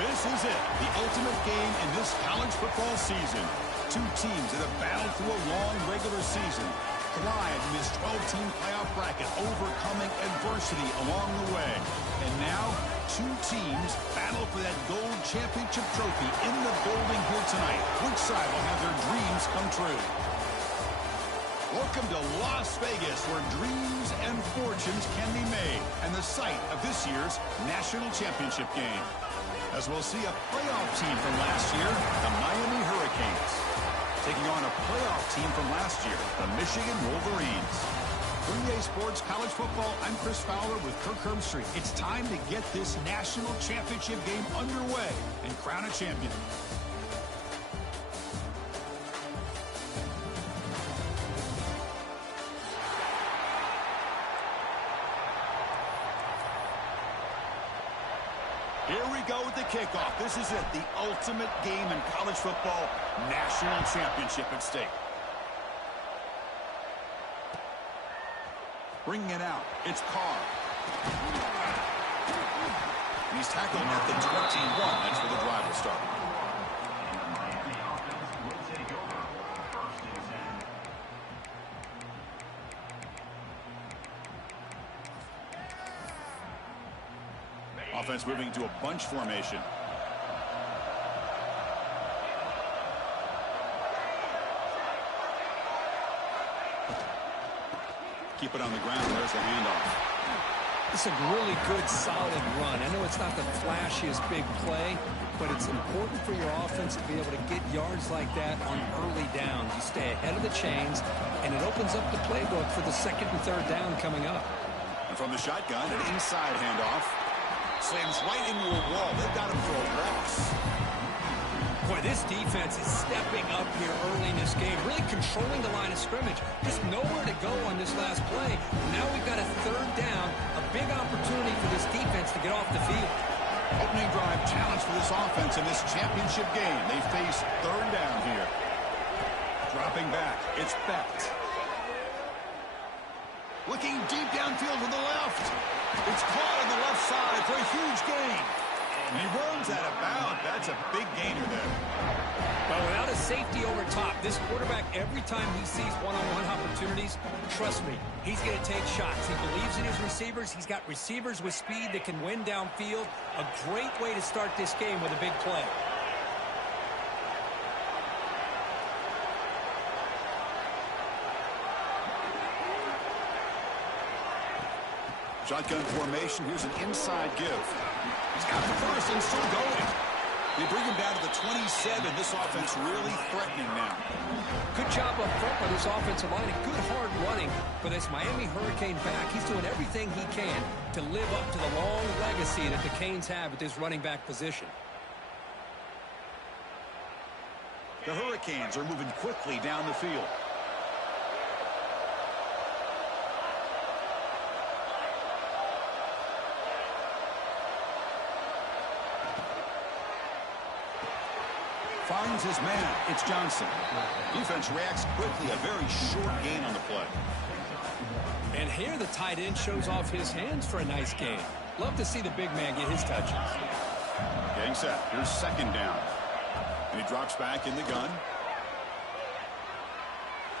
This is it, the ultimate game in this college football season. Two teams that have battled through a long regular season, thrived in this 12-team playoff bracket, overcoming adversity along the way. And now, two teams battle for that gold championship trophy in the building here tonight. Which side will have their dreams come true? Welcome to Las Vegas, where dreams and fortunes can be made, and the site of this year's national championship game. As we'll see a playoff team from last year, the Miami Hurricanes, taking on a playoff team from last year, the Michigan Wolverines. 3A Sports College Football, I'm Chris Fowler with Kirk Herbstreit. It's time to get this national championship game underway and crown a champion. Here we go with the kickoff. This is it, the ultimate game in college football, national championship at stake. Bringing it out, it's Carr. And he's tackled at the 21. That's where the drive will start. Offense moving to a bunch formation. Keep it on the ground. There's the handoff. It's a really good, solid run. I know it's not the flashiest big play, but it's important for your offense to be able to get yards like that on early downs. You stay ahead of the chains, and it opens up the playbook for the second and third down coming up. And from the shotgun, an inside handoff. Slams right into a wall. They've got him for a loss. Boy, this defense is stepping up here early in this game, really controlling the line of scrimmage. Just nowhere to go on this last play. Now we've got a third down, a big opportunity for this defense to get off the field. Opening drive challenge for this offense in this championship game. They face third down here. Dropping back, it's Becht. Looking deep downfield to the left. It's caught on the left side for a huge gain. And he runs out of bounds. That's a big gainer there. Well, without a safety over top, this quarterback, every time he sees one-on-one opportunities, trust me, he's going to take shots. He believes in his receivers. He's got receivers with speed that can win downfield. A great way to start this game with a big play. Shotgun formation. Here's an inside give. He's got the first and still going. They bring him down to the 27. This offense really threatening now. Good job up front by this offensive line. And good hard running for this Miami Hurricane back. He's doing everything he can to live up to the long legacy that the Canes have at this running back position. The Hurricanes are moving quickly down the field. Finds his man. It's Johnson. Defense reacts quickly. A very short gain on the play. And here the tight end shows off his hands for a nice gain. Love to see the big man get his touches. Getting set. Here's second down. And he drops back in the gun.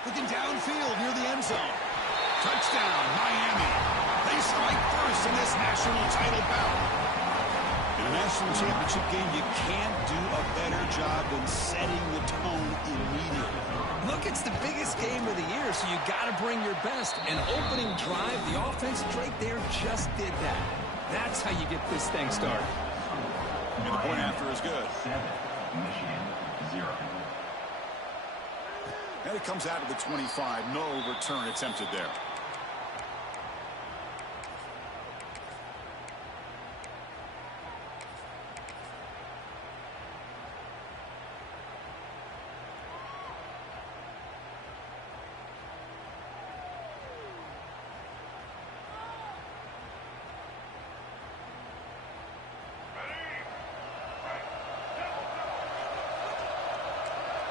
Looking downfield near the end zone. Touchdown, Miami. They strike first in this national title bout. In a national championship game, you can't do a better job than setting the tone immediately. Look, it's the biggest game of the year, so you got to bring your best. An opening drive, the offense right there just did that. That's how you get this thing started. And the point after is good. 7, Michigan 0. And it comes out of the 25. No return attempted there.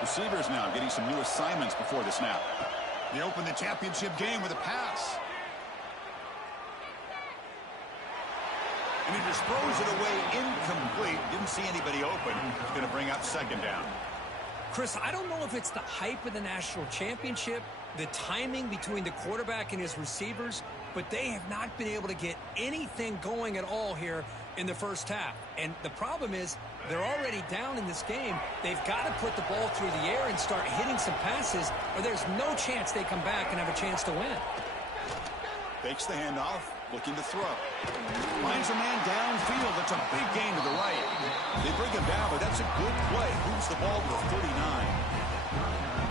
Receivers now getting some new assignments before the snap. They open the championship game with a pass. And he just throws it away incomplete. Didn't see anybody open. He's going to bring up second down. Chris, I don't know if it's the hype of the national championship, the timing between the quarterback and his receivers, but they have not been able to get anything going at all here in the first half. And the problem is they're already down in this game. They've got to put the ball through the air and start hitting some passes, or there's no chance they come back and have a chance to win. Fakes the handoff, looking to throw. Finds a man downfield. That's a big gain to the right. They bring him down, but that's a good play. Moves the ball to the 39.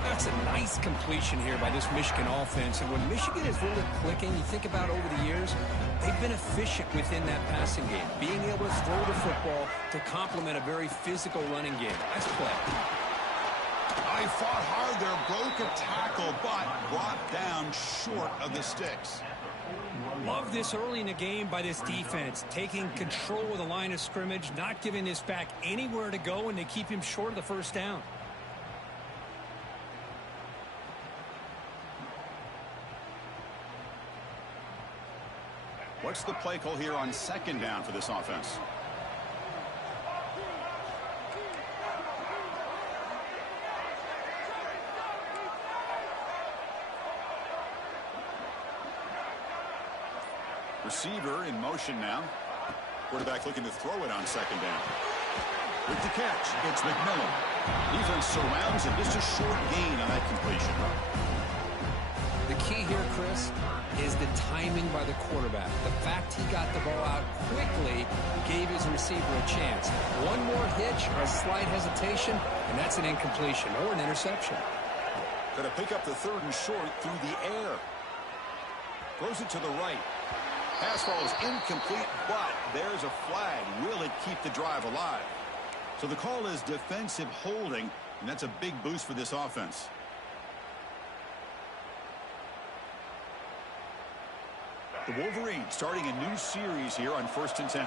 That's a nice completion here by this Michigan offense. And when Michigan is really clicking, you think about over the years, they've been efficient within that passing game, being able to throw the football to complement a very physical running game. Nice play. I fought hard there, broke a tackle, but brought down short of the sticks. Love this early in the game by this defense, taking control of the line of scrimmage, not giving this back anywhere to go, and they keep him short of the first down. What's the play call here on second down for this offense? Receiver in motion now. Quarterback looking to throw it on second down. With the catch, it's McMillan. Defense surrounds him. Just a short gain on that completion. The key here, Chris, is the timing by the quarterback. The fact he got the ball out quickly gave his receiver a chance. One more hitch or a slight hesitation, and that's an incompletion or an interception. Going to pick up the third and short through the air. Throws it to the right. Pass ball is incomplete, but there's a flag. Will it keep the drive alive? So the call is defensive holding, and that's a big boost for this offense. The Wolverines starting a new series here on 1st and 10.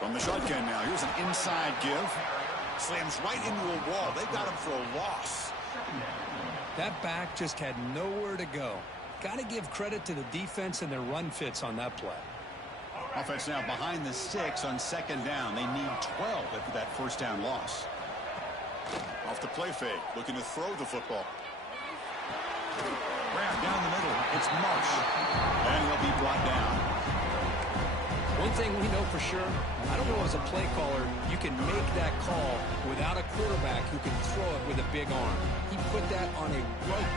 From the shotgun now, here's an inside give. Slams right into a wall. They got him for a loss. That back just had nowhere to go. Got to give credit to the defense and their run fits on that play. Offense now behind the sticks on second down. They need 12 after that first down loss. Off the play fake, looking to throw the football. Grab down the middle. It's Marsh. And he'll be brought down. One thing we know for sure, I don't know as a play caller, you can make that call without a quarterback who can throw it with a big arm. He put that on a rope.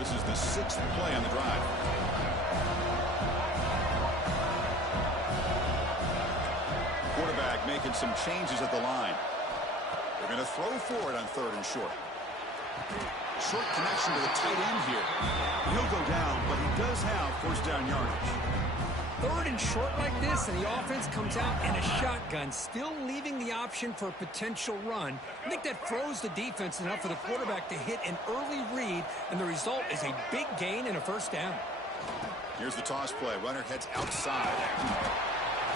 This is the 6th play on the drive. Quarterback making some changes at the line. They're going to throw for it on third and short. Short connection to the tight end here. He'll go down, but he does have first down yardage. Third and short like this, and the offense comes out in a shotgun, still leaving the option for a potential run. I think that froze the defense enough for the quarterback to hit an early read, and the result is a big gain and a first down. Here's the toss play. Runner heads outside.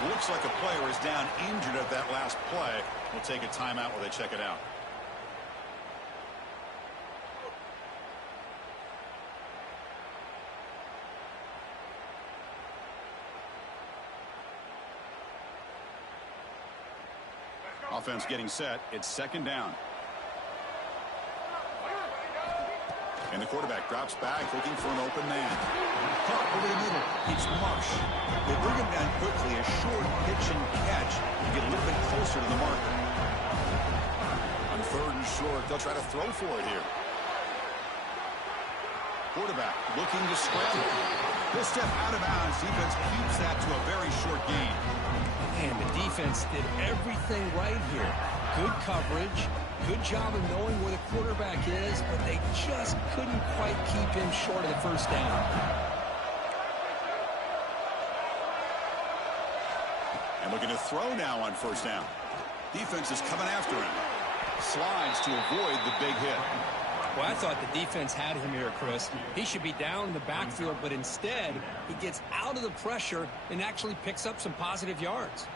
Looks like a player is down injured at that last play. We'll take a timeout while they check it out. Offense getting set. It's second down. And the quarterback drops back looking for an open man. Caught over the middle. It's Marsh. They bring him down quickly. A short pitch and catch to get a little bit closer to the marker. On third and short, they'll try to throw for it here. Quarterback looking to scramble. He'll step out of bounds. Defense keeps that to a very short gain. And the defense did everything right here. Good coverage, good job of knowing where the quarterback is, but they just couldn't quite keep him short of the first down. And looking to throw now on first down. Defense is coming after him. Slides to avoid the big hit. Well, I thought the defense had him here, Chris. He should be down in the backfield, but instead, he gets out of the pressure and actually picks up some positive yards.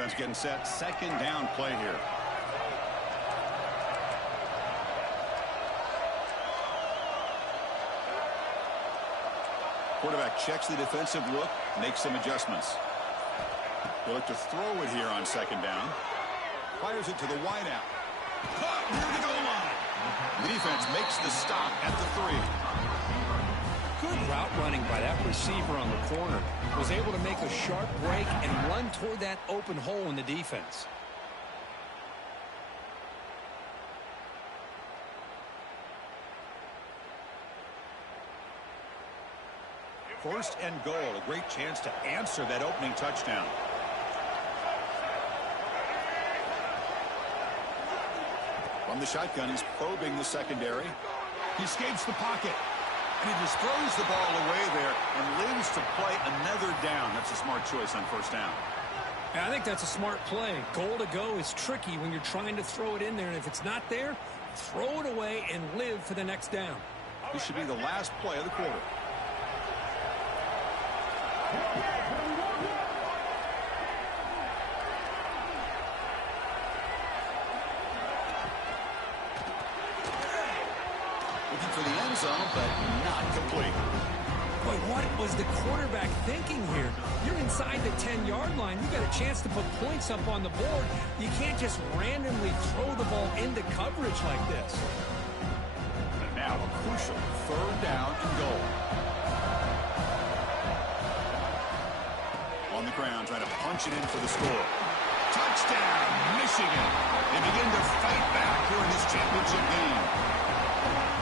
offense getting set. Second down play here. Quarterback checks the defensive look, makes some adjustments. He'll look to throw it here on second down. Fires it to the wideout. Caught near the goal line. The defense makes the stop at the 3. Good route running by that receiver on the corner. Was able to make a sharp break and run toward that open hole in the defense. First and goal, a great chance to answer that opening touchdown. From the shotgun, he's probing the secondary. He escapes the pocket. And he just throws the ball away there and lives to play another down. That's a smart choice on first down. Yeah, I think that's a smart play. Goal to go is tricky when you're trying to throw it in there. And if it's not there, throw it away and live for the next down. This should be the last play of the quarter. Looking for the end zone, but not complete. Boy, what was the quarterback thinking here? You're inside the 10-yard line. You got a chance to put points up on the board. You can't just randomly throw the ball into coverage like this. And now a crucial third down and goal. On the ground, trying to punch it in for the score. Touchdown, Michigan. They begin to fight back here in this championship game.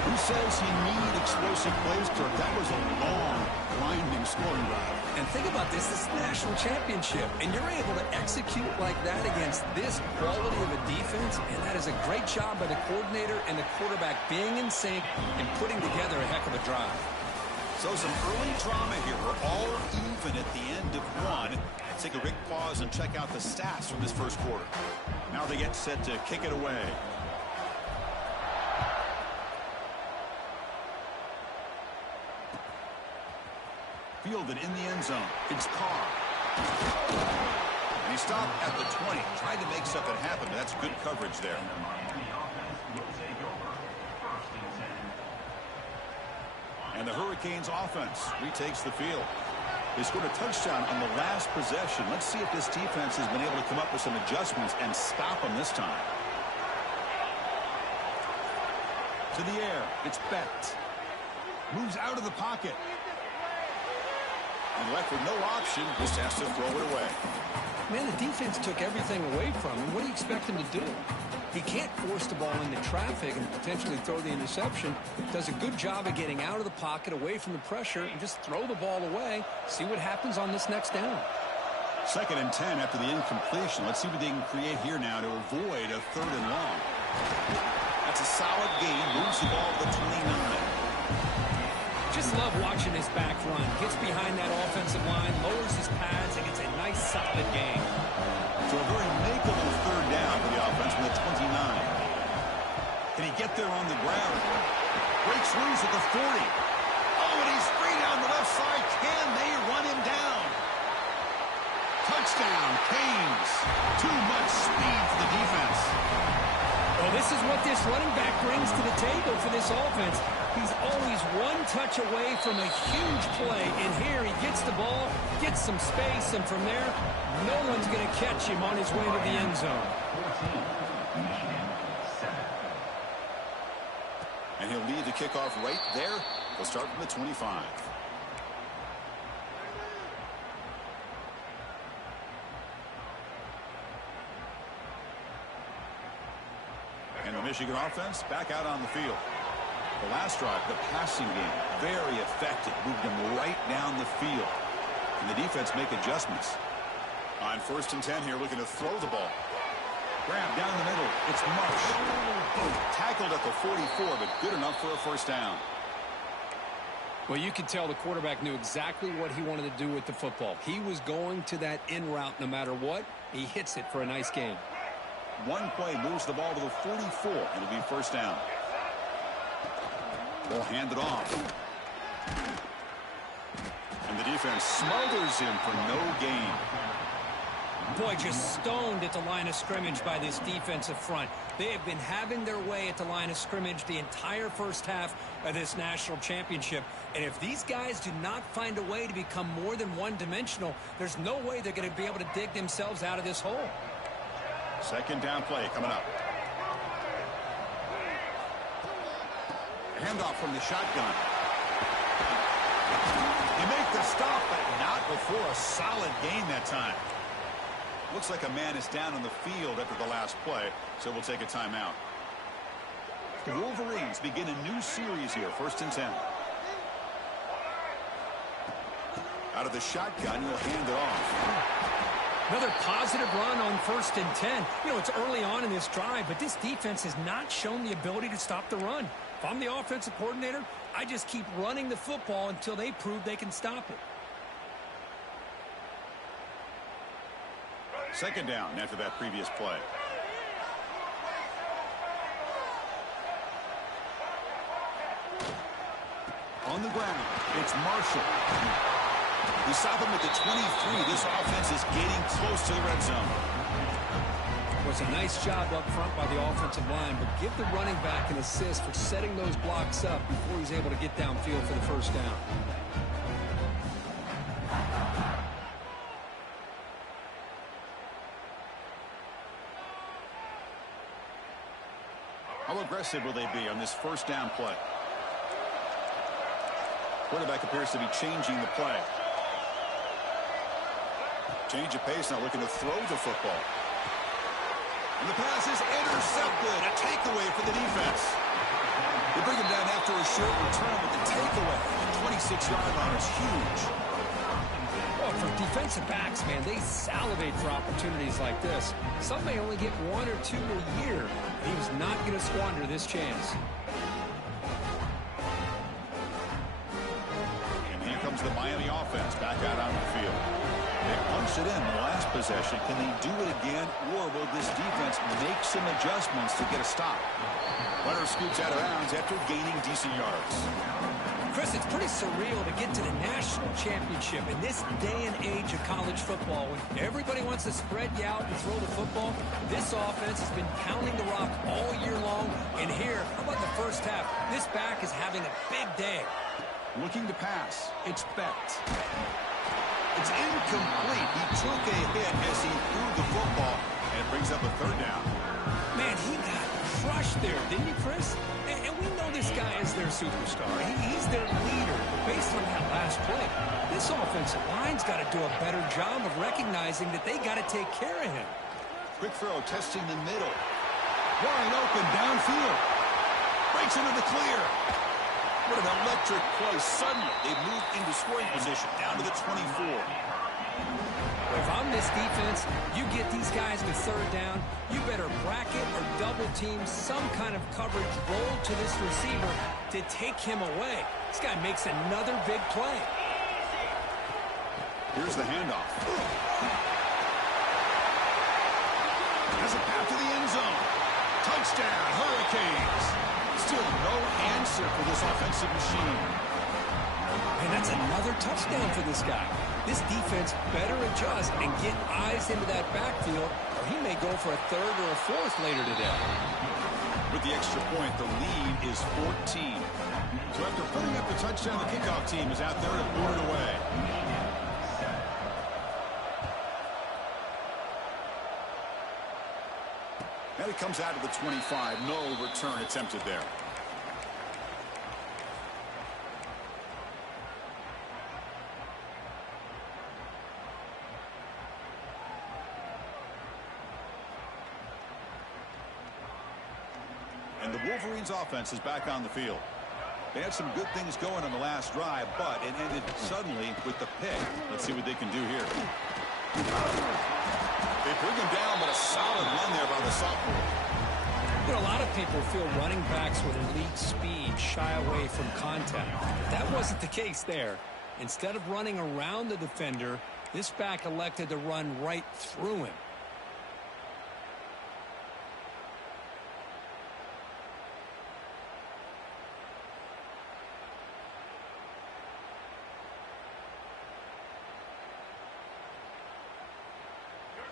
Who says he needed explosive plays, Kirk? That was a long, grinding scoring drive. And think about this. This is the national championship, and you're able to execute like that against this quality of a defense, and that is a great job by the coordinator and the quarterback being in sync and putting together a heck of a drive. So some early drama here. We're all even at the end of one. Let's take a quick pause and check out the stats from this first quarter. Now they get set to kick it away. Fielded in the end zone. It's Carr. And he stopped at the 20. Tried to make something happen, but that's good coverage there. And the Hurricanes offense retakes the field. They scored a touchdown on the last possession. Let's see if this defense has been able to come up with some adjustments and stop them this time. To the air. It's Bett. Moves out of the pocket. And left with no option, just has to throw it away. Man, the defense took everything away from him. What do you expect him to do? He can't force the ball into traffic and potentially throw the interception. Does a good job of getting out of the pocket, away from the pressure, and just throw the ball away. See what happens on this next down. 2nd and 10 after the incompletion. Let's see what they can create here now to avoid a 3rd and long. That's a solid gain. Moves the ball to the 29. Just love watching this back run. Gets behind that offensive line, lowers his pads, and gets a nice solid gain. So a very makeable 3rd down for the offense from the 29. Can he get there on the ground? Breaks loose at the 40. Oh, and he's free down the left side. Can they run him down? Touchdown, Canes. Too much speed for the defense. Well, this is what this running back brings to the table for this offense. He's always one touch away from a huge play, and here he gets the ball, gets some space, and from there, no one's going to catch him on his way to the end zone. And he'll lead the kickoff right there. He'll start from the 25. And the Michigan offense back out on the field. The last drive, the passing game, very effective. Moved them right down the field. And the defense make adjustments. On 1st and 10 here, looking to throw the ball. Grab down the middle. It's Marsh. Tackled at the 44, but good enough for a 1st down. Well, you could tell the quarterback knew exactly what he wanted to do with the football. He was going to that in route no matter what. He hits it for a nice gain. One play moves the ball to the 44. It'll be 1st down. Ball handed off. And the defense smothers him for no gain. Boy, just stoned at the line of scrimmage by this defensive front. They have been having their way at the line of scrimmage the entire first half of this national championship. And if these guys do not find a way to become more than one-dimensional, there's no way they're going to be able to dig themselves out of this hole. Second down play coming up. Handoff from the shotgun. You make the stop, but not before a solid gain that time. Looks like a man is down on the field after the last play, so we'll take a timeout. The Wolverines begin a new series here, 1st and 10. Out of the shotgun, he'll hand it off. Another positive run on 1st and 10. You know, it's early on in this drive, but this defense has not shown the ability to stop the run. If I'm the offensive coordinator, I just keep running the football until they prove they can stop it. Second down after that previous play. On the ground, it's Marshall. We stop him at the 23. This offense is getting close to the red zone. It was a nice job up front by the offensive line, but give the running back an assist for setting those blocks up before he's able to get downfield for the first down. How aggressive will they be on this first down play? Quarterback appears to be changing the play. Change of pace, now looking to throw the football. And the pass is intercepted. A takeaway for the defense. They bring him down after a short return, but the takeaway at the 26-yard line is huge. Well, for defensive backs, man, they salivate for opportunities like this. Some may only get 1 or 2 a year. He was not going to squander this chance. And here comes the Miami offense back out on the field. They punched it in the last possession. Can they do it again, or will this defense make some adjustments to get a stop? Runner scoops out of bounds after gaining decent yards. Chris, it's pretty surreal to get to the national championship in this day and age of college football when everybody wants to spread you out and throw the football. This offense has been pounding the rock all year long, and here, how about the first half? This back is having a big day. Looking to pass. It's Becht. It's incomplete. He took a hit as he threw the football, and it brings up a third down. Man, he got crushed there, didn't he, Chris? And we know this guy is their superstar. He's their leader. Based on that last play, this offensive line's got to do a better job of recognizing that they got to take care of him. Quick throw, testing the middle. Wide open downfield. Breaks into the clear. What an electric play. Suddenly, they move into scoring position down to the 24. If I'm this defense, you get these guys to third down, you better bracket or double team some kind of coverage roll to this receiver to take him away. This guy makes another big play. Here's the handoff. Has a path to the end zone. Touchdown, Hurricanes. Still no answer for this offensive machine. And that's another touchdown for this guy. This defense better adjust and get eyes into that backfield, or he may go for a third or a fourth later today. With the extra point, the lead is 14. So after putting up the touchdown, the kickoff team is out there to boot it away. And it comes out of the 25. No return attempted there. And the Wolverines offense is back on the field. They had some good things going on the last drive, but it ended suddenly with the pick. Let's see what they can do here. They bring him down, but a solid run there by the sophomore. You know, a lot of people feel running backs with elite speed shy away from contact. That wasn't the case there. Instead of running around the defender, this back elected to run right through him.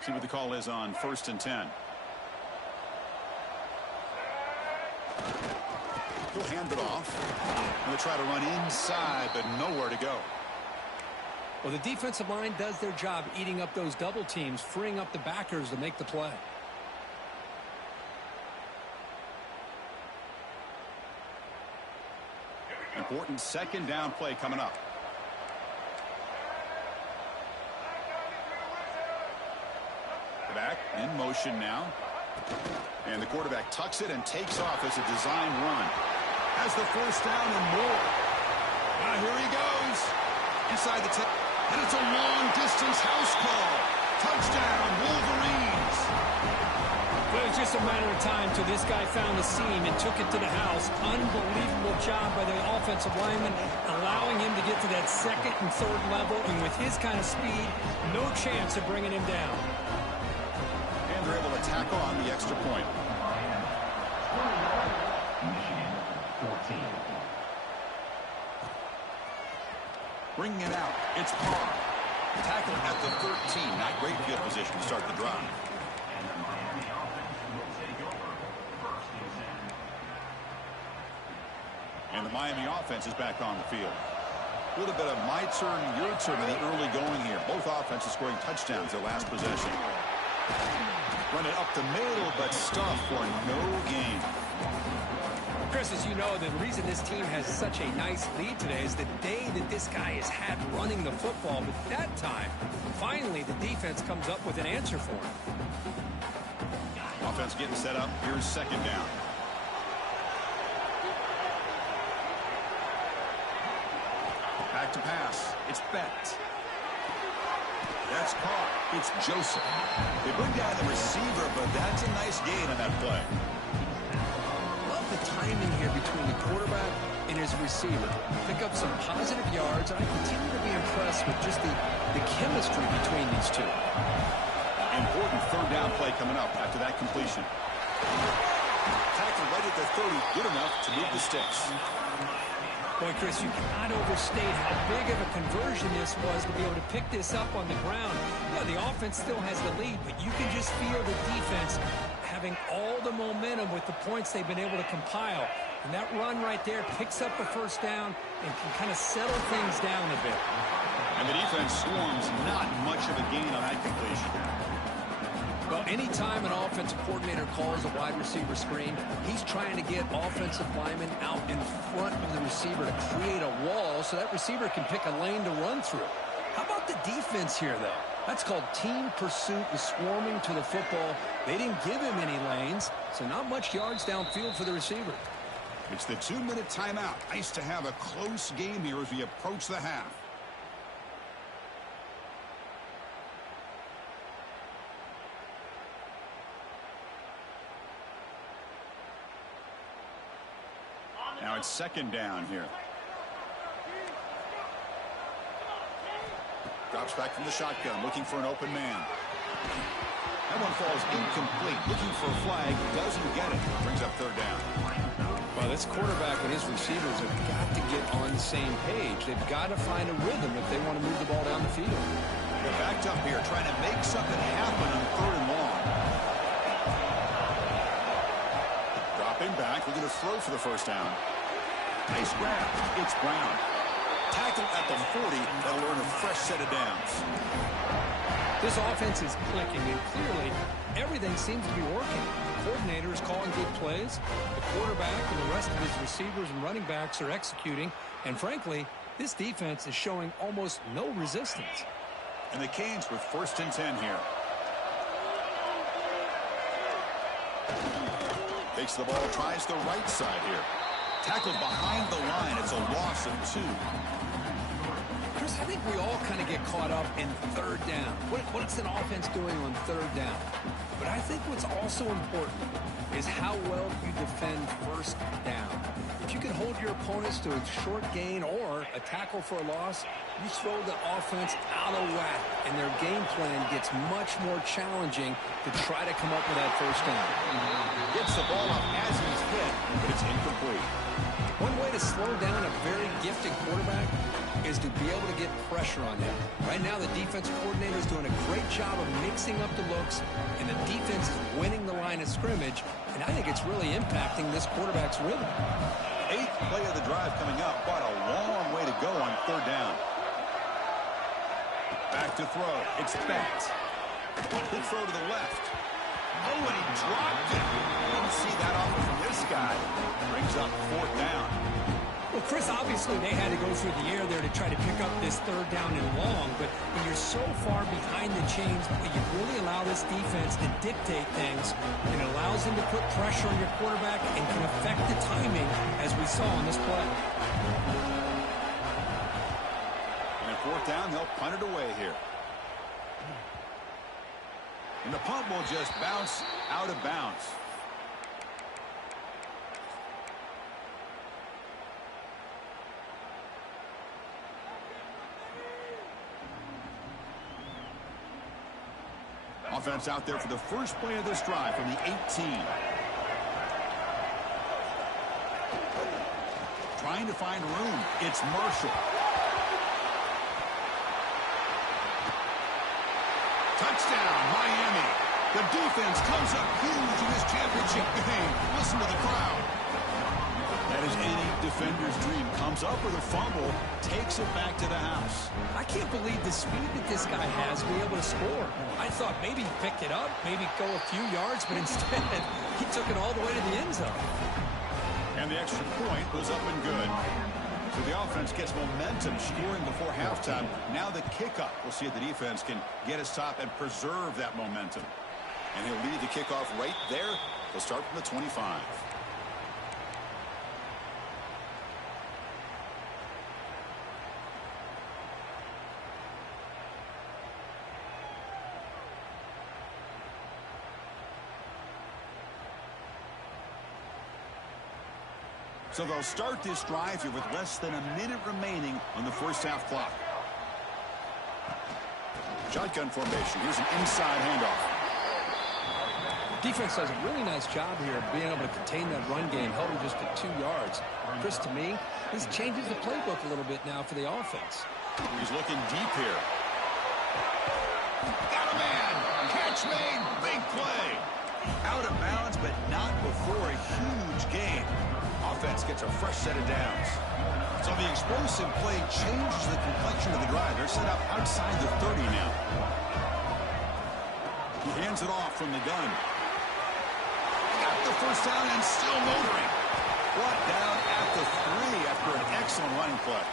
See what the call is on 1st and 10. He'll hand it off. And they try to run inside, but nowhere to go. Well, the defensive line does their job eating up those double teams, freeing up the backers to make the play. Important second down play coming up. Back in motion now. And the quarterback tucks it and takes off as a design run. Has the first down and more. Now here he goes. Inside the 10. And it's a long-distance house call. Touchdown, Wolverines. Well, it was just a matter of time till this guy found the seam and took it to the house. Unbelievable job by the offensive lineman, allowing him to get to that second and third level. And with his kind of speed, no chance of bringing him down. And they're able to tackle on the extra point. Michigan 14. Bringing it out. It's Parr. Tackle at the 13. Not great field position to start the drive. And the Miami offense is back on the field. A little bit of my turn, your turn in the early going here. Both offenses scoring touchdowns their last possession. Run it up the middle, but stuff for no gain. Chris, as you know, the reason this team has such a nice lead today is the day that this guy has had running the football. But that time, finally, the defense comes up with an answer for him. Offense getting set up. Here's second down. Back to pass. It's Bett. That's caught. It's Joseph. They bring down the receiver, but that's a nice gain on that play. Love the timing here between the quarterback and his receiver. Pick up some positive yards, and I continue to be impressed with just the chemistry between these two. Important third down play coming up after that completion. Tackle right at the 30, good enough to move the sticks. Boy, Chris, you cannot overstate how big of a conversion this was to be able to pick this up on the ground. Yeah, the offense still has the lead, but you can just feel the defense having all the momentum with the points they've been able to compile. And that run right there picks up a first down and can kind of settle things down a bit. And the defense swarms, not much of a gain on that completion. Well, anytime an offensive coordinator calls a wide receiver screen, he's trying to get offensive linemen out in front of the receiver to create a wall so that receiver can pick a lane to run through. How about the defense here, though? That's called team pursuit and swarming to the football. They didn't give him any lanes, so not much yards downfield for the receiver. It's the 2-minute timeout. Nice to have a close game here as we approach the half. Now it's second down here. Drops back from the shotgun, looking for an open man. That one falls incomplete. Looking for a flag, doesn't get it. Brings up third down. Well, this quarterback and his receivers have got to get on the same page. They've got to find a rhythm if they want to move the ball down the field. They're backed up here, trying to make something happen on third and long. Dropping back, looking to throw for the first down. Nice grab. It's Brown. Tackle at the 40. That'll earn a fresh set of downs. This offense is clicking, and clearly everything seems to be working. The coordinator is calling good plays. The quarterback and the rest of his receivers and running backs are executing. And frankly, this defense is showing almost no resistance. And the Canes with 1st and 10 here. Takes the ball, tries the right side here. Tackled behind the line. It's a loss of 2. Chris, I think we all kind of get caught up in third down. What's an offense doing on third down? But I think what's also important is how well you defend first down. If you can hold your opponents to a short gain or a tackle for a loss, you throw the offense out of whack, and their game plan gets much more challenging to try to come up with that first down. Gets the ball up as he's hit, but it's incomplete. One way to slow down a very gifted quarterback is is to be able to get pressure on him. Right now, the defensive coordinator is doing a great job of mixing up the looks, and the defense is winning the line of scrimmage, and I think it's really impacting this quarterback's rhythm. 8th play of the drive coming up. What a long way to go on 3rd down. Back to throw. It's Bennett. Quick throw to the left. Oh, and he dropped it. Didn't see that offer from this guy. Brings up 4th down. Well, Chris, obviously they had to go through the air there to try to pick up this 3rd down and long, but when you're so far behind the chains, you really allow this defense to dictate things, and it allows them to put pressure on your quarterback and can affect the timing, as we saw on this play. And at 4th down, they'll punt it away here. And the punt will just bounce out of bounds. Offense out there for the first play of this drive from the 18. Trying to find room. It's Marshall. Touchdown, Miami. The defense comes up huge in this championship game. Listen to the crowd. That is any defender's dream. Comes up with a fumble, takes it back to the house. I can't believe the speed that this guy has to be able to score. I thought maybe he picked it up, maybe go a few yards, but instead he took it all the way to the end zone. And the extra point was up and good. So the offense gets momentum, scoring before halftime. Now the kickoff. We'll see if the defense can get a stop and preserve that momentum. And he'll lead the kickoff right there. They'll start from the 25. So they'll start this drive here with less than a minute remaining on the first half clock. Shotgun formation. Here's an inside handoff. Defense does a really nice job here of being able to contain that run game, held him just at 2 yards. Chris, to me, this changes the playbook a little bit now for the offense. He's looking deep here. Got a man. Catch made. Big play. Out of bounds, but not before a huge gain. Offense gets a fresh set of downs. So the explosive play changes the complexion of the drive. They're set up outside the 30 now. He hands it off from the gun. Got the first down and still motoring. Brought down at the 3 after an excellent running play.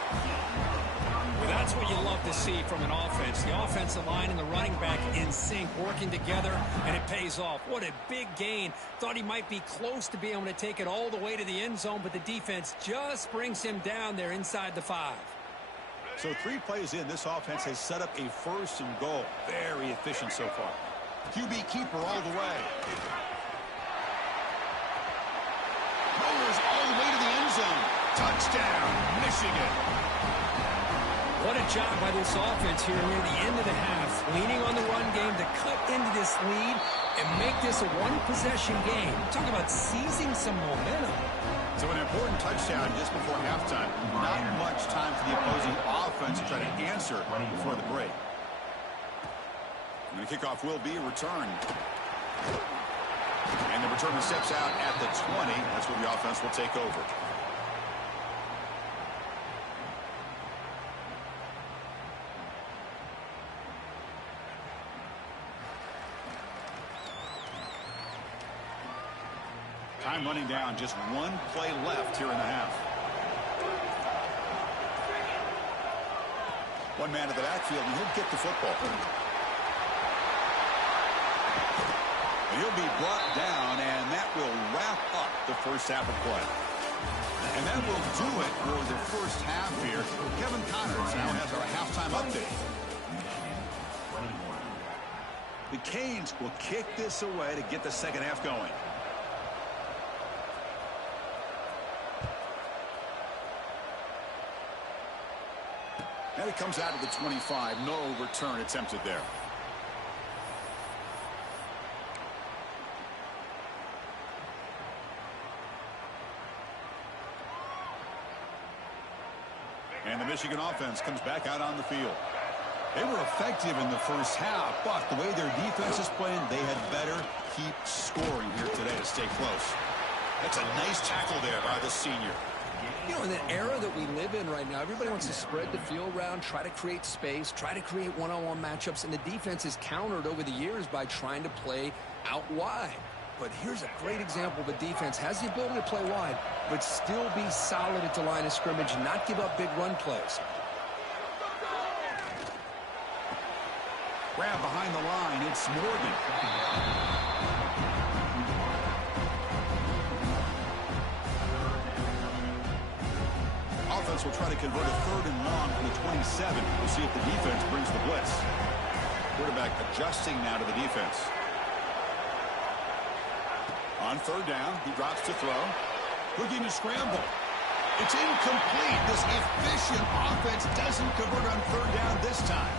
Well, that's what you love to see from an offense. The offensive line and the running back in sync, working together, and it pays off. What a big gain. Thought he might be close to being able to take it all the way to the end zone, but the defense just brings him down there inside the 5. So 3 plays in, this offense has set up a 1st and goal. Very efficient so far. QB keeper all the way. Rolls all the way to the end zone. Touchdown, Michigan. What a job by this offense here near the end of the half, leaning on the run game to cut into this lead and make this a one-possession game. Talk about seizing some momentum. So an important touchdown just before halftime. Not much time for the opposing offense to try to answer before the break. And the kickoff will be returned. And the returner steps out at the 20. That's where the offense will take over. Time running down, just 1 play left here in the half. One man in the backfield, and he'll get the football. And he'll be brought down, and that will wrap up the first half of play. And that will do it for the first half here. Kevin Connors now has our halftime update. The Canes will kick this away to get the second half going. And it comes out of the 25. No return attempted there. And the Michigan offense comes back out on the field. They were effective in the first half, but the way their defense is playing, they had better keep scoring here today to stay close. That's a nice tackle there by the senior. You know, in the era that we live in right now, everybody wants to spread the field around, try to create space, try to create one-on-one matchups, and the defense is countered over the years by trying to play out wide. But here's a great example of a defense has the ability to play wide, but still be solid at the line of scrimmage and not give up big run plays. Grab behind the line, it's Morgan. Offense will try to convert a 3rd and long from the 27. We'll see if the defense brings the blitz. Quarterback adjusting now to the defense. On 3rd down, he drops to throw. Looking to scramble. It's incomplete. This efficient offense doesn't convert on 3rd down this time.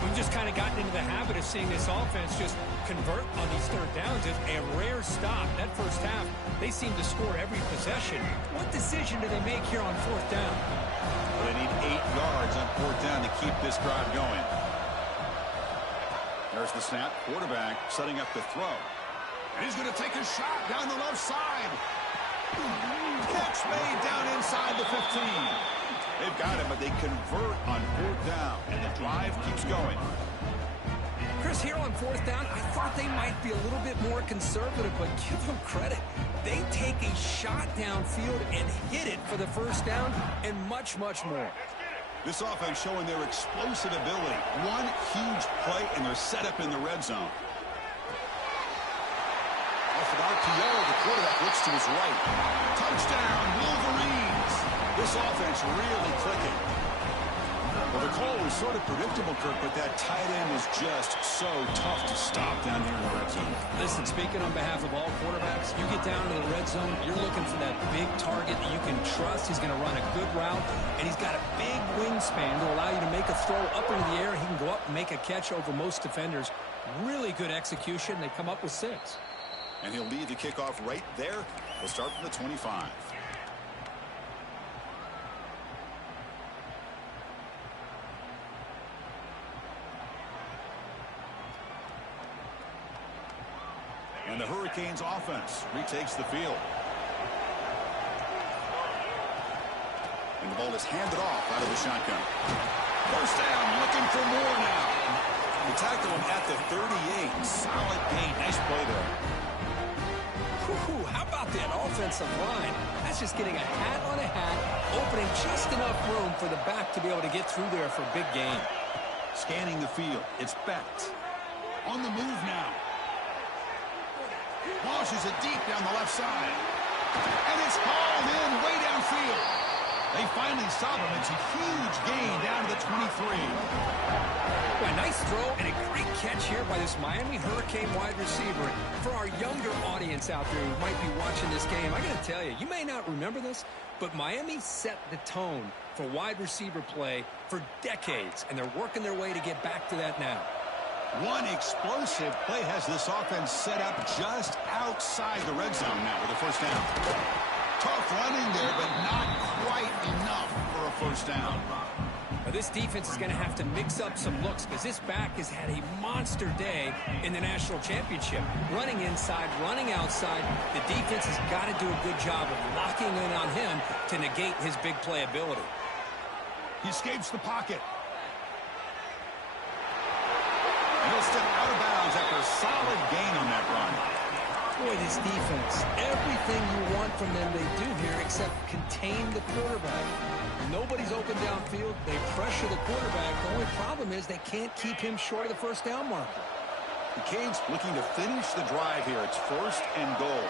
We've just kind of gotten into the habit of seeing this offense just convert on these 3rd downs. It's a rare stop. That first half, they seem to score every possession. What decision do they make here on 4th down? Well, they need 8 yards on 4th down to keep this drive going. There's the snap. Quarterback setting up the throw. And he's going to take a shot down the left side. Catch made down inside the 15. They've got him, but they convert on 4th down, and the drive keeps going. Chris, here on 4th down, I thought they might be a little bit more conservative, but give them credit. They take a shot downfield and hit it for the 1st down and much, much more. This offense showing their explosive ability. One huge play, and they're set up in the red zone. Off an RPO, the quarterback looks to his right. Touchdown, Wolverines! This offense really clicking. Well, the call was sort of predictable, Kirk, but that tight end was just so tough to stop down here in the red zone. Listen, speaking on behalf of all quarterbacks, you get down to the red zone, you're looking for that big target that you can trust. He's going to run a good route, and he's got a big wingspan to allow you to make a throw up into the air. He can go up and make a catch over most defenders. Really good execution. They come up with 6. And he'll lead the kickoff right there. We'll start from the 25. And the Hurricanes offense retakes the field. And the ball is handed off out of the shotgun. 1st down, looking for more now. We tackle him at the 38. Solid gain. Nice play there. How about that offensive line? That's just getting a hat on a hat, opening just enough room for the back to be able to get through there for a big gain. Scanning the field. It's Becht. On the move now. Launches it deep down the left side. And it's hauled in way downfield. They finally stop him. It's a huge gain down to the 23. A nice throw and a great catch here by this Miami Hurricane wide receiver. For our younger audience out there who might be watching this game, I got to tell you, you may not remember this, but Miami set the tone for wide receiver play for decades, and they're working their way to get back to that now. One explosive play has this offense set up just outside the red zone now with a 1st down. Tough running there, but not quite enough for a 1st down. Now this defense is going to have to mix up some looks because this back has had a monster day in the national championship. Running inside, running outside. The defense has got to do a good job of locking in on him to negate his big play ability. He escapes the pocket. And he'll step out of bounds after a solid gain on that run. Boy, this defense, everything you want from them they do here except contain the quarterback. Nobody's open downfield. They pressure the quarterback. The only problem is they can't keep him short of the 1st down marker. The Canes looking to finish the drive here. It's 1st and goal.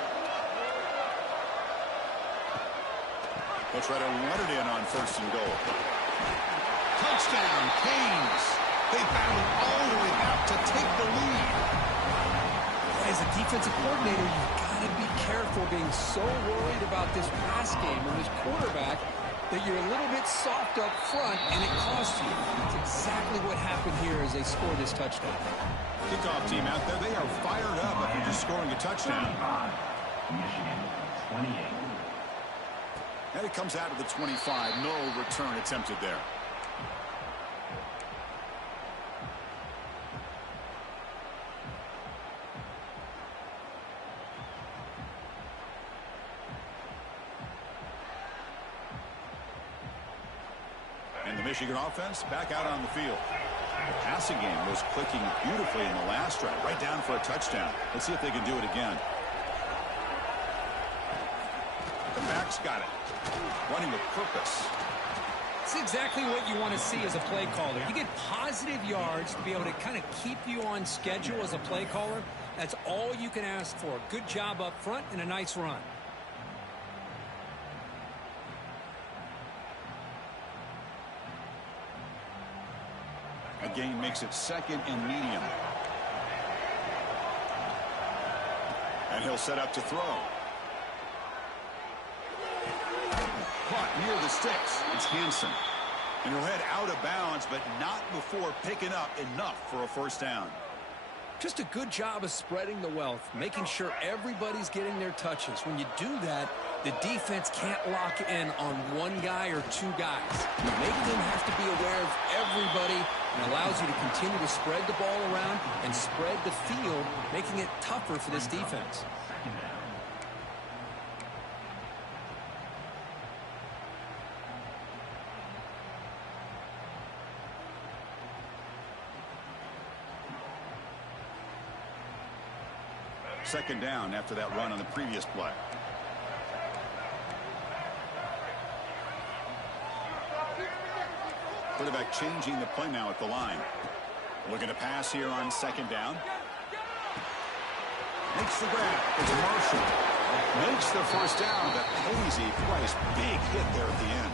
They'll try to run it in on 1st and goal. Touchdown, Canes. They battle all the way back to take the lead. As a defensive coordinator, you've got to be careful being so worried about this pass game and this quarterback that you're a little bit soft up front, and it costs you. That's exactly what happened here as they score this touchdown. Kickoff team out there, they are fired up after just scoring a touchdown. Michigan, 28. And it comes out of the 25. No return attempted there. And the Michigan offense back out on the field. The passing game was clicking beautifully in the last drive, right down for a touchdown. Let's see if they can do it again. The back's got it. Running with purpose. It's exactly what you want to see as a play caller. You get positive yards to be able to kind of keep you on schedule as a play caller. That's all you can ask for. Good job up front and a nice run. A gain makes it second and medium. And he'll set up to throw. Caught near the sticks. It's Hansen. And he'll head out of bounds, but not before picking up enough for a first down. Just a good job of spreading the wealth, making sure everybody's getting their touches. When you do that, the defense can't lock in on one guy or two guys. You make them have to be aware of everybody and allows you to continue to spread the ball around and spread the field, making it tougher for this defense. Second down after that run on the previous play. Quarterback changing the play now at the line. Looking to pass here on second down. Makes the grab. It's Marshall. Makes the first down, but pays a price. Big hit there at the end.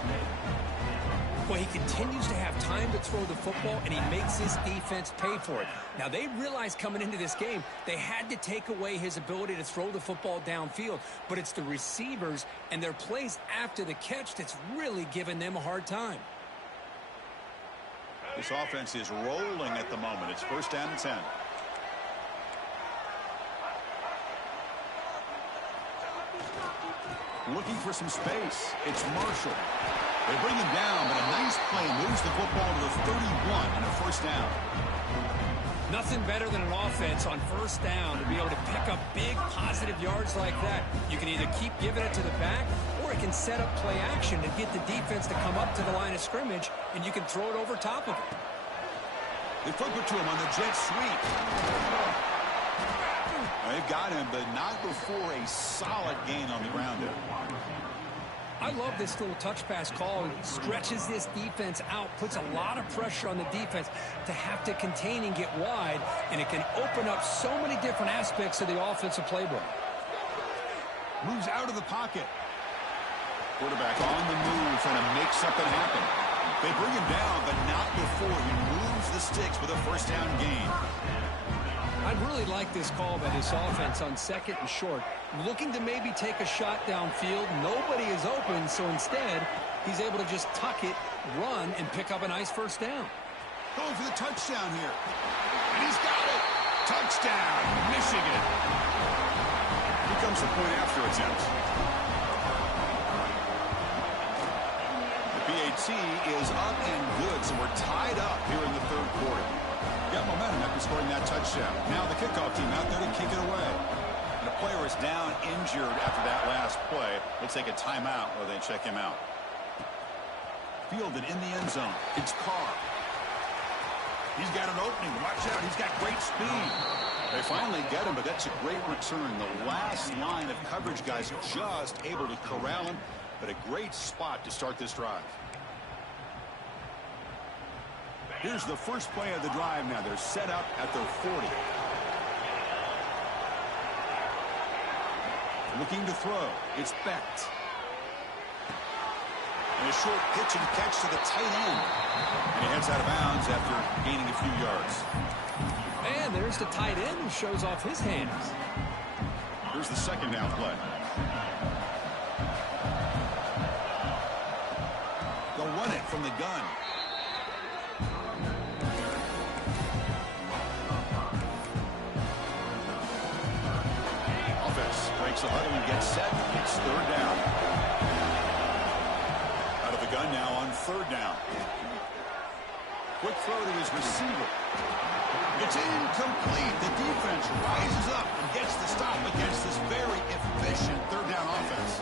Well, he continues to have time to throw the football, and he makes his defense pay for it. Now, they realized coming into this game they had to take away his ability to throw the football downfield, but it's the receivers and their plays after the catch that's really giving them a hard time. This offense is rolling at the moment. It's first down and 10. Looking for some space. It's Marshall. They bring him down, but a nice play moves the football to the 31 and a first down. Nothing better than an offense on first down to be able to pick up big positive yards like that. You can either keep giving it to the back, or it can set up play action and get the defense to come up to the line of scrimmage, and you can throw it over top of it. They flip it to him on the jet sweep. They've got him, but not before a solid gain on the ground there. I love this little touch pass call. It stretches this defense out, puts a lot of pressure on the defense to have to contain and get wide, and it can open up so many different aspects of the offensive playbook. Moves out of the pocket. Quarterback on the move, trying to make something happen. They bring him down, but not before he moves the sticks with a first down gain. I'd really like this call by this offense on second and short. Looking to maybe take a shot downfield. Nobody is open, so instead, he's able to just tuck it, run, and pick up a nice first down. Going for the touchdown here. And he's got it. Touchdown, Michigan. Here comes the point after attempt. The PAT is up and good, so we're tied up here in the third quarter. Got momentum after scoring that touchdown. Now the kickoff team out there to kick it away. And the player is down injured after that last play. Let's take a timeout while they check him out. Fielded in the end zone. It's Carr. He's got an opening. Watch out. He's got great speed. They finally get him, but that's a great return. The last line of coverage guys just able to corral him, but a great spot to start this drive. Here's the first play of the drive now. They're set up at their 40. Looking to throw. It's Becht. And a short pitch and catch to the tight end. And he heads out of bounds after gaining a few yards. And there's the tight end who shows off his hands. Here's the second down play. They'll run it from the gun. Offense breaks the huddle and gets set. It's third down. gun now on third down. Quick throw to his receiver. It's incomplete. The defense rises up and gets the stop against this very efficient third down offense.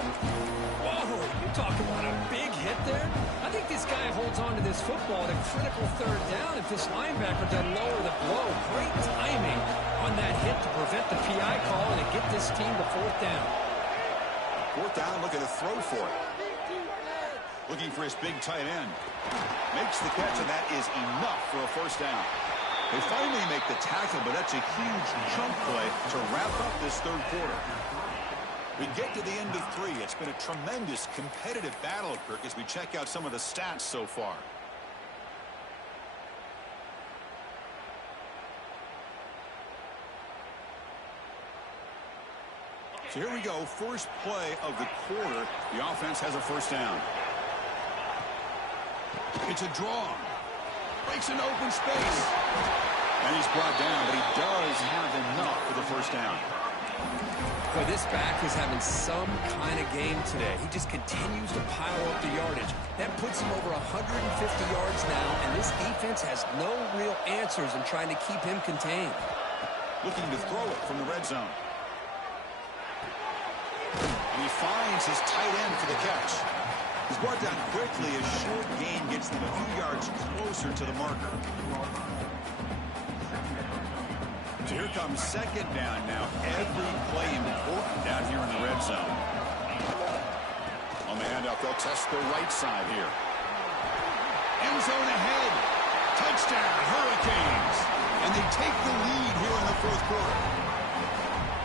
Whoa, you talk about a big hit there. I think this guy holds on to this football at a critical third down if this linebacker doesn't lower the blow. Great timing on that hit to prevent the PI call and to get this team to fourth down. Fourth down, looking to throw for it. Looking for his big tight end. Makes the catch, and that is enough for a first down. They finally make the tackle, but that's a huge chunk play to wrap up this third quarter. We get to the end of 3. It's been a tremendous competitive battle, Kirk, as we check out some of the stats so far. So here we go, first play of the quarter. The offense has a first down. It's a draw. Breaks an open space. And he's brought down, but he does have enough for the first down. Boy, this back is having some kind of game today. He just continues to pile up the yardage. That puts him over 150 yards now, and this defense has no real answers in trying to keep him contained. Looking to throw it from the red zone. And he finds his tight end for the catch. He's brought down quickly. A short gain gets them a few yards closer to the marker. So here comes second down now. Every play important down here in the red zone. On the handoff, they'll test the right side here. End zone ahead. Touchdown, Hurricanes. And they take the lead here in the fourth quarter.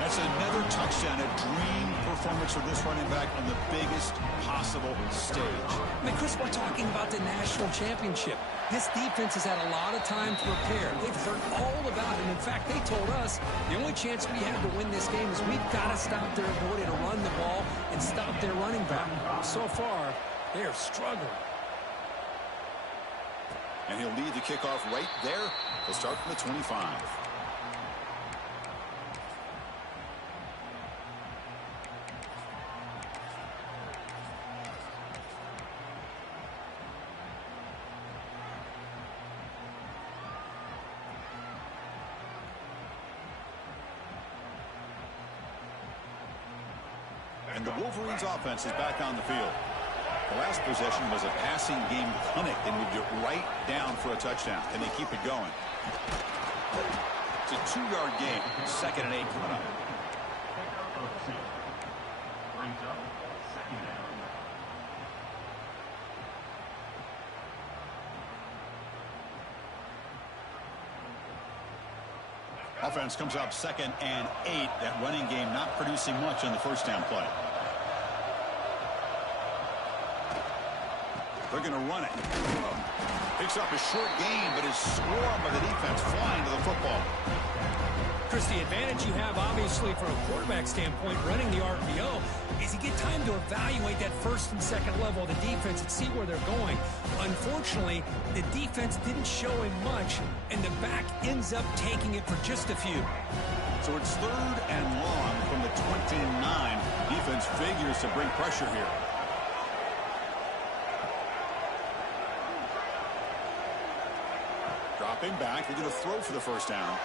That's another touchdown, a dream performance for this running back on the biggest possible stage. I mean, Chris, we're talking about the national championship. This defense has had a lot of time to prepare. They've heard all about it. In fact, they told us the only chance we have to win this game is we've got to stop their ability to run the ball and stop their running back. So far, they are struggling. And he'll lead the kickoff right there. He'll start from the 25. And the Wolverines offense is back on the field. The last possession was a passing game clinic. They moved it right down for a touchdown. Can they keep it going? It's a 2-yard gain. 2nd and 8 coming up. Brings up second down. Offense comes up 2nd and 8. That running game not producing much on the first down play. They're going to run it. Picks up a short gain, but is swarmed by the defense flying to the football. Chris, the advantage you have, obviously, from a quarterback standpoint, running the RPO, is you get time to evaluate that first and second level of the defense and see where they're going. Unfortunately, the defense didn't show him much, and the back ends up taking it for just a few. So it's 3rd and long from the 29. Defense figures to bring pressure here. Dropping back, they're going to throw for the first down.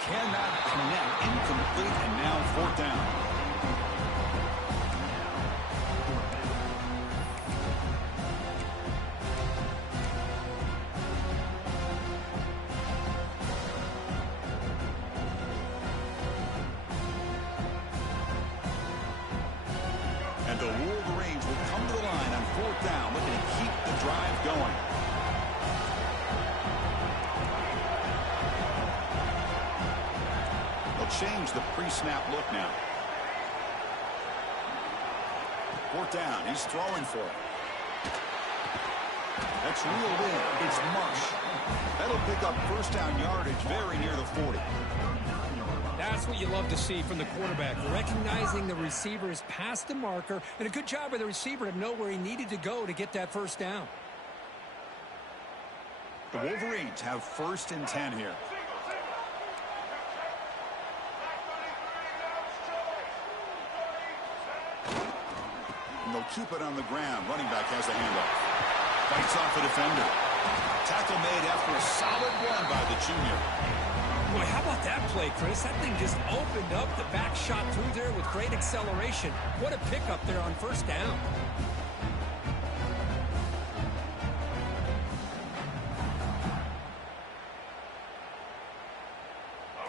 Cannot connect, incomplete, and now 4th down. And the Wolverines will come to the line on 4th down, looking to keep the drive going. Change the pre-snap look now. 4th down. He's throwing for it. That's reeled in. It's Marsh. That'll pick up first down yardage very near the 40. That's what you love to see from the quarterback, recognizing the receiver is past the marker, and a good job by the receiver to know where he needed to go to get that first down. The Wolverines have 1st and 10 here. The They'll keep it on the ground. Running back has the handoff. Fights off a defender. Tackle made after a solid run by the junior. Boy, how about that play, Chris? That thing just opened up. The back shot through there with great acceleration. What a pickup there on first down.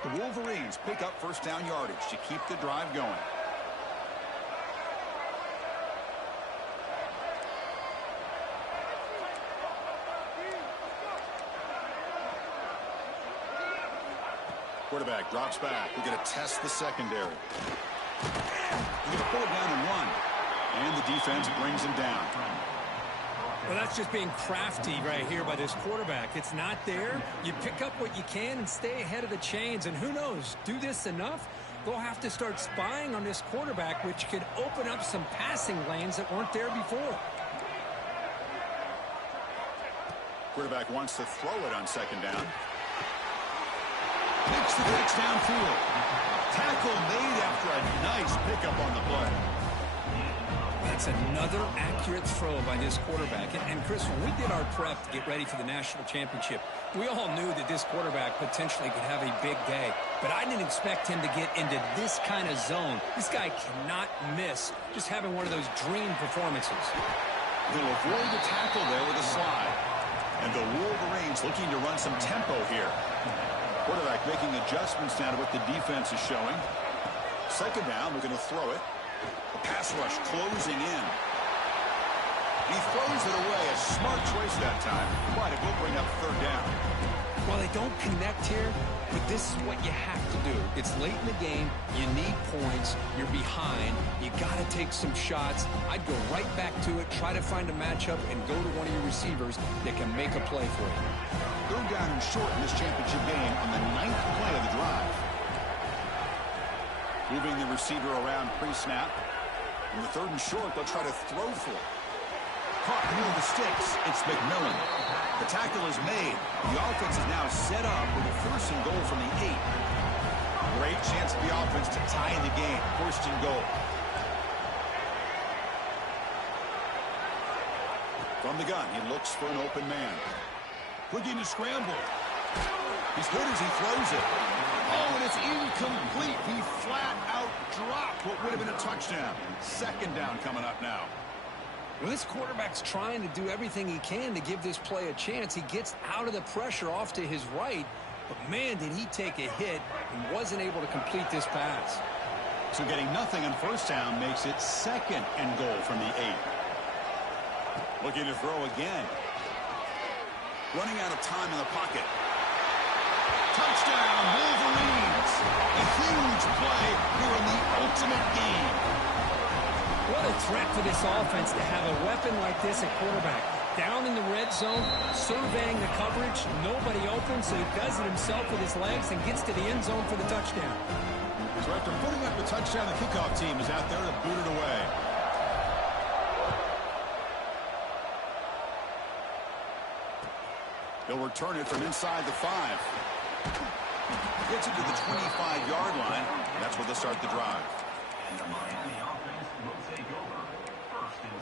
The Wolverines pick up first down yardage to keep the drive going. Quarterback drops back. We're going to test the secondary. He's going to pull it down and run. And the defense brings him down. Well, that's just being crafty right here by this quarterback. It's not there. You pick up what you can and stay ahead of the chains. And who knows, do this enough, they'll have to start spying on this quarterback, which could open up some passing lanes that weren't there before. Quarterback wants to throw it on second down. Makes the catch downfield. Tackle made after a nice pickup on the play. That's another accurate throw by this quarterback. And Chris, when we did our prep to get ready for the national championship, we all knew that this quarterback potentially could have a big day. But I didn't expect him to get into this kind of zone. This guy cannot miss just having one of those dream performances. He'll avoid the tackle there with a slide. And the Wolverines looking to run some tempo here. Quarterback making adjustments now to what the defense is showing. Second down, we're going to throw it. The pass rush closing in. He throws it away. A smart choice that time. But it will bring up third down. Well, they don't connect here, but this is what you have to do. It's late in the game. You need points. You're behind. You got to take some shots. I'd go right back to it, try to find a matchup, and go to one of your receivers that can make a play for you. Third down and short in this championship game on the 9th play of the drive. Moving the receiver around pre-snap. In the third and short, they'll try to throw for it. Caught near the sticks. It's McMillan. The tackle is made. The offense is now set up with a first and goal from the 8. Great chance for the offense to tie in the game. First and goal. From the gun, he looks for an open man. Looking to scramble. He's good as he throws it. Oh, and it's incomplete. He flat out dropped what would have been a touchdown. Second down coming up now. Well, this quarterback's trying to do everything he can to give this play a chance. He gets out of the pressure off to his right, but man, did he take a hit and wasn't able to complete this pass. So getting nothing on first down makes it second and goal from the 8. Looking to throw again. Running out of time in the pocket. Touchdown, Wolverines! A huge play here in the ultimate game. What a threat for this offense to have a weapon like this at quarterback. Down in the red zone, surveying the coverage, nobody open, so he does it himself with his legs and gets to the end zone for the touchdown. So after putting up the touchdown, the kickoff team is out there to boot it away. They'll return it from inside the 5. Gets it to the 25-yard line. That's where they'll start the drive. And the Miami offense will take over. First and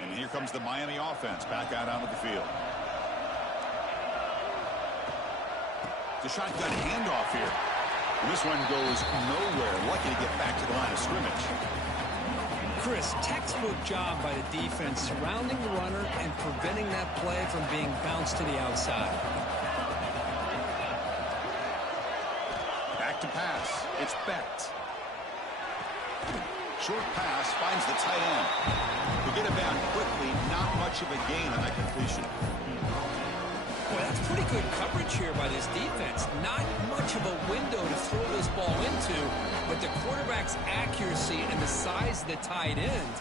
10. And here comes the Miami offense back out onto the field. The shotgun handoff here. And this one goes nowhere. Lucky to get back to the line of scrimmage. Chris, textbook job by the defense surrounding the runner and preventing that play from being bounced to the outside. Back to pass. It's Becht. Short pass finds the tight end. To get it down quickly, not much of a gain on that completion. Boy, that's pretty good coverage here by this defense. Not much of a window to throw this ball into, but the quarterback's accuracy and the size of the tight end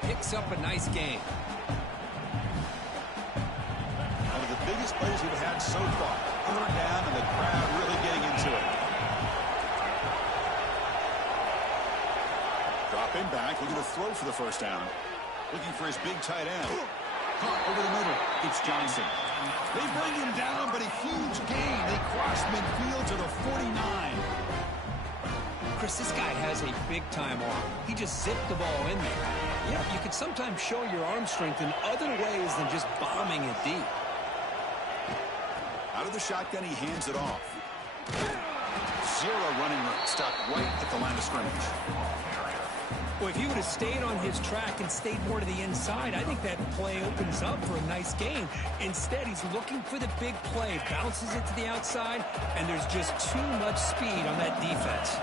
picks up a nice game. One of the biggest plays we've had so far. Third down and the crowd really getting into it. Dropping back, looking to throw for the first down. Looking for his big tight end. Caught over the middle. It's Johnson. They bring him down, but a huge gain. They cross midfield to the 49. Chris, this guy has a big-time arm. He just zipped the ball in there. You know, you can sometimes show your arm strength in other ways than just bombing it deep. Out of the shotgun, he hands it off. Zero running room. Stopped right at the line of scrimmage. Well, if he would have stayed on his track and stayed more to the inside, I think that play opens up for a nice gain. Instead, he's looking for the big play, bounces it to the outside, and there's just too much speed on that defense.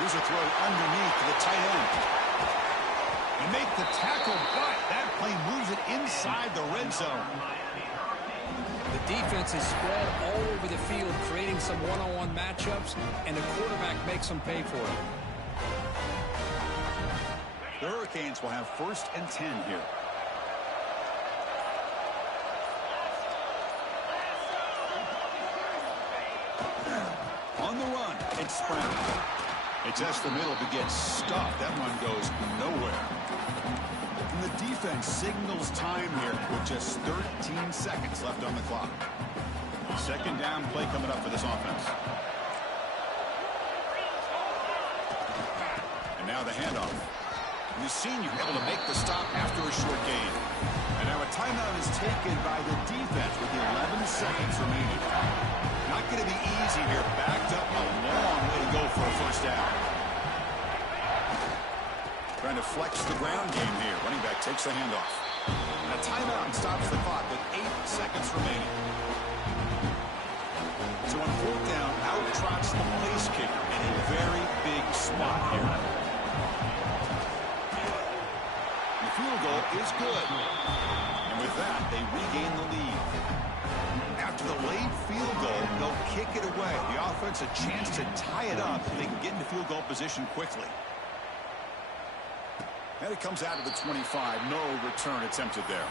Here's a throw underneath to the tight end. And make the tackle, but that play moves it inside the red zone. The defense is spread all over the field, creating some one-on-one matchups, and the quarterback makes them pay for it. The Hurricanes will have 1st and 10 here. On the run, it's Brown. It tests the middle but gets stuffed. That one goes nowhere. And the defense signals time here with just 13 seconds left on the clock. 2nd down play coming up for this offense. And now the handoff. And the senior able to make the stop after a short gain. And now a timeout is taken by the defense with 11 seconds remaining. Not going to be easy here. Backed up a long way to go for a 1st down. Trying to flex the ground game here. Running back takes the handoff. And a timeout stops the clock with 8 seconds remaining. So on 4th down, out trots the place kicker in a very big spot here. The field goal is good. And with that, they regain the lead. After the late field goal, they'll kick it away. The offense a chance to tie it up if they can get into field goal position quickly. And it comes out of the 25. No return attempted there.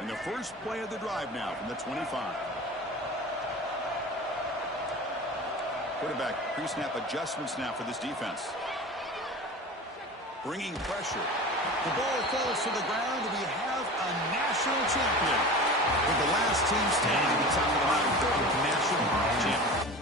And the first play of the drive now from the 25. Quarterback pre-snap adjustments now for this defense. Bringing pressure. The ball falls to the ground. We have a national champion. With the last team standing at the top of the mountain, national champion.